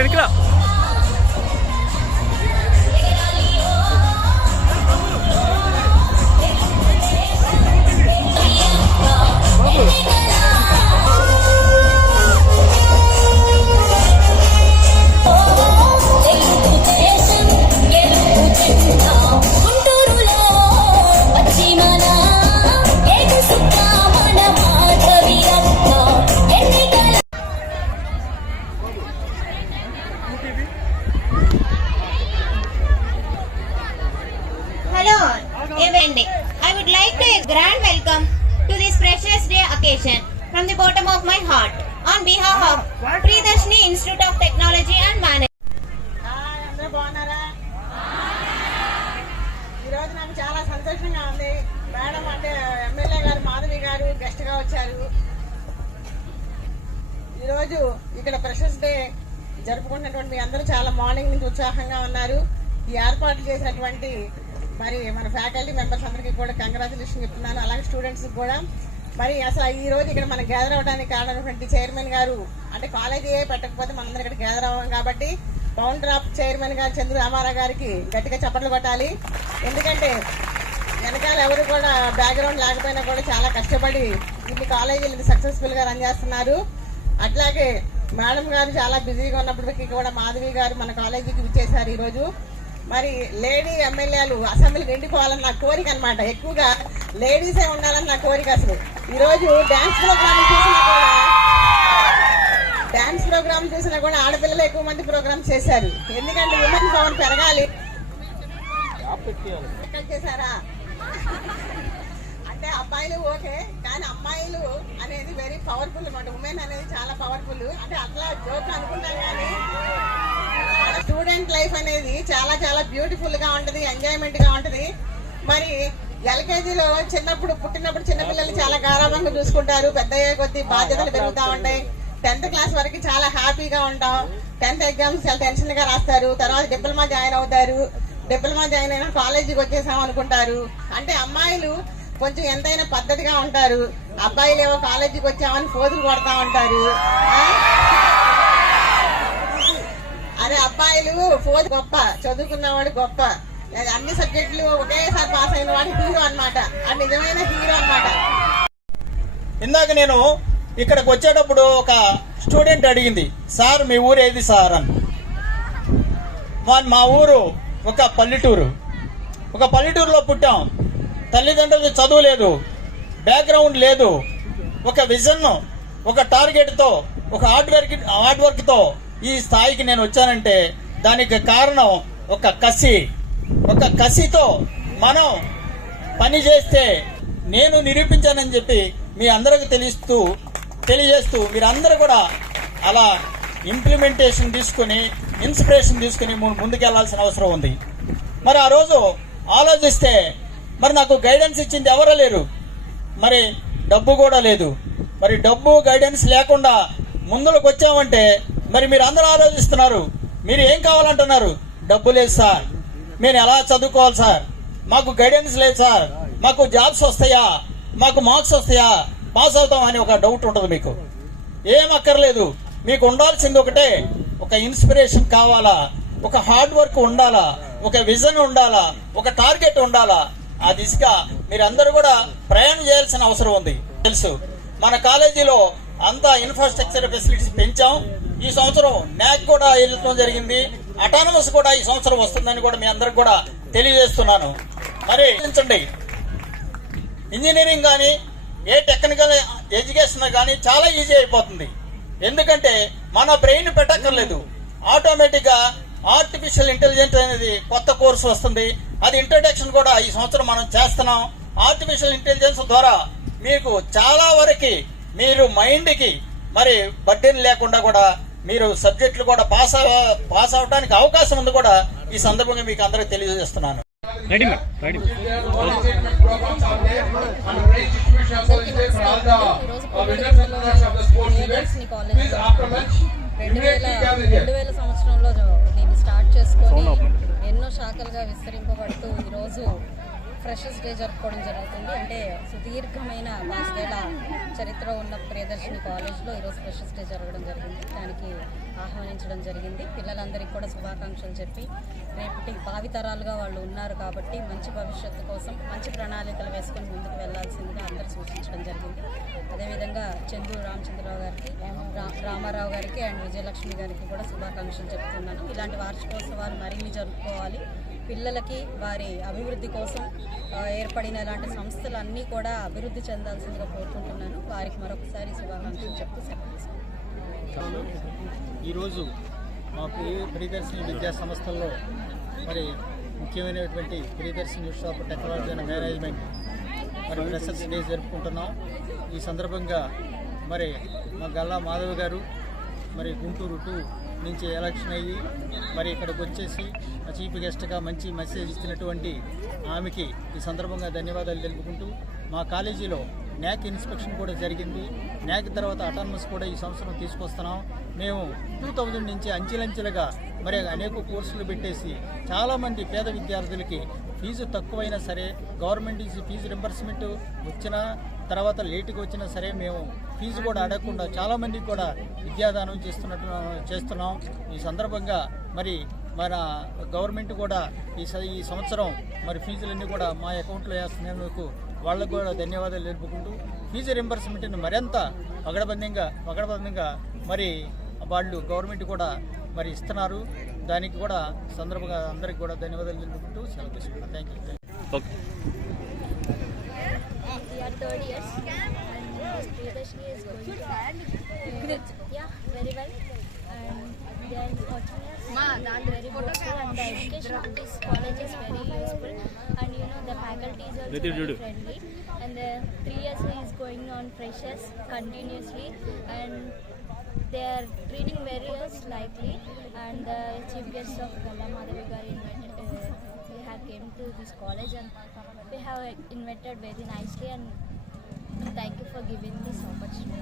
എടുക്കടാ I would like to a grand welcome to this precious day occasion from the bottom of my heart on behalf of Priyadarshini Institute of Technology and Management. అందరూ బాగున్నారా? ఈరోజు నాకు చాలా సంతోషంగా ఉంది. Madam అంటే MLA గారు మాధవి గారు గెస్ట్ గా వచ్చారు. ఈరోజు ఇక్కడ ఫ్రెషర్స్ డే జరుపుకుంటున్నటువంటి మీ అందరూ చాలా మార్నింగ్ నుంచి ఉత్సాహంగా ఉన్నారు. ఈ ఏర్పాట్లు చేసినటువంటి మరి మన ఫ్యాకల్టీ మెంబర్స్ అందరికీ కూడా కంగ్రాచులేషన్ చెప్తున్నాను. అలాగే స్టూడెంట్స్ కూడా మరి అసలు ఈ రోజు ఇక్కడ మనం గ్యాదర్ అవడానికి కారణమైనటువంటి చైర్మన్ గారు అంటే కాలేజీ పెట్టకపోతే మనందరం ఇక్కడ గ్యాదర్ అవ్వం కాబట్టి ఫౌండర్ ఆఫ్ చైర్మన్ గారు చంద్ర రామారావు గారికి గట్టిగా చప్పట్లు కొట్టాలి. ఎందుకంటే వెనకాల ఎవరు కూడా బ్యాక్గ్రౌండ్ లేకపోయినా కూడా చాలా కష్టపడి ఇన్ని కాలేజీలు సక్సెస్ఫుల్ గా రన్ చేస్తున్నారు. అట్లాగే మేడం గారు చాలా బిజీగా ఉన్నప్పటికీ కూడా మాధవి గారు మన కాలేజీకి విచ్చేశారు ఈరోజు. మరి లేడీ ఎమ్మెల్యేలు అసెంబ్లీ నిండిపోవాలని నా కోరిక అనమాట. ఎక్కువగా లేడీసే ఉండాలని నా కోరిక. అసలు ఈరోజు డాన్స్ ప్రోగ్రామ్ చూసినా కూడా ఆడపిల్లలు ఎక్కువ మంది ప్రోగ్రామ్ చేశారు. ఎందుకంటే ఉమెన్ పవర్ పెరగాలి. చేశారా అంటే అబ్బాయిలు ఓకే, కానీ అమ్మాయిలు అనేది వెరీ పవర్ఫుల్ అనమాట. ఉమెన్ అనేది చాలా పవర్ఫుల్. అంటే అట్లా జోక్ అనుకుంటాం కానీ స్టూడెంట్ లైఫ్ అనేది చాలా చాలా బ్యూటిఫుల్ గా ఉంటది, ఎంజాయ్మెంట్ గా ఉంటది. మరి ఎల్కేజీలో పుట్టినప్పుడు చిన్నపిల్లలు చాలా గారాభంగా చూసుకుంటారు. పెద్ద అయ్యే కొద్ది బాధ్యతలు పెరుగుతా ఉంటాయి. 10th క్లాస్ వరకు చాలా హ్యాపీగా ఉంటాం. 10th ఎగ్జామ్స్ చాలా టెన్షన్ గా రాస్తారు. తర్వాత డిప్లొమా జాయిన్ అవుతారు. డిప్లొమా జాయిన్ అయినా కాలేజీకి వచ్చేసాం అనుకుంటారు. అంటే అమ్మాయిలు కొంచెం ఎంతైనా పద్ధతిగా ఉంటారు. అబ్బాయిలు ఏవో కాలేజీకి వచ్చామని ఫోజులు కొడతా ఉంటారు. అదే అబ్బాయిలు ఫోజు గొప్ప, చదువుకున్నవాడు గొప్ప, అన్ని సబ్జెక్టులు ఒకేసారి పాస్ అయిన వాడు హీరో అనమాట. అది నిజమైన హీరో అనమాట. ఇందాక నేను ఇక్కడికి వచ్చేటప్పుడు ఒక స్టూడెంట్ అడిగింది, సార్ మీ ఊరు ఏది సార్ అని. మా ఊరు ఒక పల్లెటూరులో పుట్టాం. తల్లిదండ్రులకు చదువు లేదు, బ్యాక్గ్రౌండ్ లేదు. ఒక విజన్, ఒక టార్గెట్తో, ఒక హార్డ్ వర్క్తో ఈ స్థాయికి నేను వచ్చానంటే దానికి కారణం ఒక కసితో మనం పని చేస్తే నేను నిరూపించానని చెప్పి మీ అందరికి తెలియజేస్తూ మీరందరూ కూడా అలా ఇంప్లిమెంటేషన్ తీసుకుని ఇన్స్పిరేషన్ తీసుకుని ముందుకెళ్లాల్సిన అవసరం ఉంది. మరి ఆ రోజు ఆలోచిస్తే మరి నాకు గైడెన్స్ ఇచ్చింది ఎవరూ లేరు, మరి డబ్బు కూడా లేదు. మరి డబ్బు గైడెన్స్ లేకుండా ముందుకు వచ్చామంటే మరి మీరు అందరూ ఆలోచిస్తున్నారు, మీరు ఏం కావాలంటున్నారు? డబ్బు లేదు సార్, మేము ఎలా చదువుకోవాలి సార్, మాకు గైడెన్స్ లేదు సార్, మాకు జాబ్స్ వస్తాయా, మాకు మార్క్స్ వస్తాయా, పాస్ అవుతాం అని ఒక డౌట్ ఉంటుంది. మీకు ఏం అక్కర్లేదు. మీకు ఉండాల్సింది ఒకటే, ఒక ఇన్స్పిరేషన్ కావాలా, ఒక హార్డ్ వర్క్ ఉండాలా, ఒక విజన్ ఉండాలా, ఒక టార్గెట్ ఉండాలా. ఆ దిశగా మీరందరూ కూడా ప్రయాణం చేయాల్సిన అవసరం ఉంది. తెలుసు మన కాలేజీలో అంతా ఇన్ఫ్రాస్ట్రక్చర్ ఫెసిలిటీస్ పెంచాం. ఈ సంవత్సరం న్యాక్ కూడా వెళ్ళడం జరిగింది. అటానమస్ కూడా ఈ సంవత్సరం వస్తుందని కూడా మీ అందరికి కూడా తెలియజేస్తున్నాను. మరి ఇంజనీరింగ్ కానీ ఏ టెక్నికల్ ఎడ్యుకేషన్ కానీ చాలా ఈజీ అయిపోతుంది. ఎందుకంటే మన బ్రెయిన్ పెట్టక్కర్లేదు. ఆటోమేటిక్ గా ఆర్టిఫిషియల్ ఇంటెలిజెన్స్ అనేది కొత్త కోర్సు వస్తుంది. అది ఇంట్రడక్షన్ కూడా ఈ సంవత్సరం మనం చేస్తున్నాం. ఆర్టిఫిషియల్ ఇంటెలిజెన్స్ ద్వారా మీకు చాలా వరకు మీరు మైండ్ కి మరి బర్డెన్ లేకుండా కూడా మీరు సబ్జెక్టులు కూడా పాస్ అవడానికి అవకాశం ఉంది కూడా ఈ సందర్భంగా మీకు అందరికి తెలియజేస్తున్నాను. 2000 సంవత్సరంలో దీన్ని స్టార్ట్ చేసుకొని ఎన్నో శాఖలుగా విస్తరింపబడుతూ ఈరోజు ఫ్రెషర్స్ డే జరుపుకోవడం జరుగుతుంది. అంటే సుదీర్ఘమైన 5 చరిత్ర ఉన్న ప్రియదర్శిని కాలేజ్లో ఈరోజు ఫ్రెషర్స్ డే జరగడం జరిగింది. దానికి ఆహ్వానించడం జరిగింది. పిల్లలందరికీ కూడా శుభాకాంక్షలు చెప్పి రేపటి భావితరాలుగా వాళ్ళు ఉన్నారు కాబట్టి మంచి భవిష్యత్తు కోసం మంచి ప్రణాళికలు వేసుకొని ముందుకు వెళ్లాల్సిందిగా అందరూ సూచించడం జరిగింది. అదేవిధంగా చంద్రు రామచంద్రరావు గారికి, రామారావు గారికి అండ్ విజయలక్ష్మి గారికి కూడా శుభాకాంక్షలు చెప్తున్నాను. ఇలాంటి వార్షికోత్సవాలు మరిన్ని జరుపుకోవాలి. పిల్లలకి వారి అభివృద్ధి కోసం ఏర్పడిన ఇలాంటి సంస్థలన్నీ కూడా అభివృద్ధి చెందాల్సిందిగా కోరుకుంటున్నాను. వారికి మరొకసారి శుభాకాంక్షలు చెప్తూ సెలవు. ఈరోజు మా ప్రియదర్శిని విద్యా సంస్థల్లో మరి ముఖ్యమైనటువంటి Priyadarshini institute of technology and management మరి ఫ్రెషర్స్ డే జరుపుకుంటున్నాం. ఈ సందర్భంగా మరి మా గల్లా మాధవ్ గారు మరి గుంటూరు 2 నుంచి ఎలక్షన్ అయ్యి మరి ఇక్కడికి వచ్చేసి చీఫ్ గెస్ట్గా మంచి మెసేజ్ ఇచ్చినటువంటి ఆమెకి ఈ సందర్భంగా ధన్యవాదాలు తెలుపుకుంటూ, మా కాలేజీలో న్యాక్ ఇన్స్పెక్షన్ కూడా జరిగింది. న్యాక్ తర్వాత అటానమస్ కూడా ఈ సంవత్సరం తీసుకొస్తున్నాం. మేము 2000 నుంచి అంచెలంచెలుగా మరి అనేక కోర్సులు పెట్టేసి చాలామంది పేద విద్యార్థులకి ఫీజు తక్కువైనా సరే గవర్నమెంట్ ఫీజు రింబర్స్మెంట్ వచ్చినా తర్వాత లేటుగా వచ్చినా సరే మేము ఫీజు కూడా అడగకుండా చాలామందికి కూడా విద్యాదానం చేస్తున్నాం. ఈ సందర్భంగా మరి మన గవర్నమెంట్ కూడా ఈ సంవత్సరం మరి ఫీజులన్నీ కూడా మా అకౌంట్లో వేస్తున్నందుకు వాళ్ళకు కూడా ధన్యవాదాలు తెలుపుకుంటూ ఫీజు రింబర్స్మెంట్ని మరింత పగడబందంగా మరి వాళ్ళు గవర్నమెంట్ కూడా మరి ఇస్తున్నారు. దానికి కూడా సందర్భంగా అందరికి కూడా ధన్యవాదాలు తెలుపుకుంటూ సెలవు తీసుకుంటాను. Thank you. We are third years and Priyadashini is going to very well and they are fortunate and very grateful and the education of this college is very useful and you know the faculty is also very friendly and the 3 years he is going on freshers continuously and they are treating very slightly and the chief guest of Galla Madhavi garu we have came to this college and we have invited very nicely and thank you for giving this opportunity.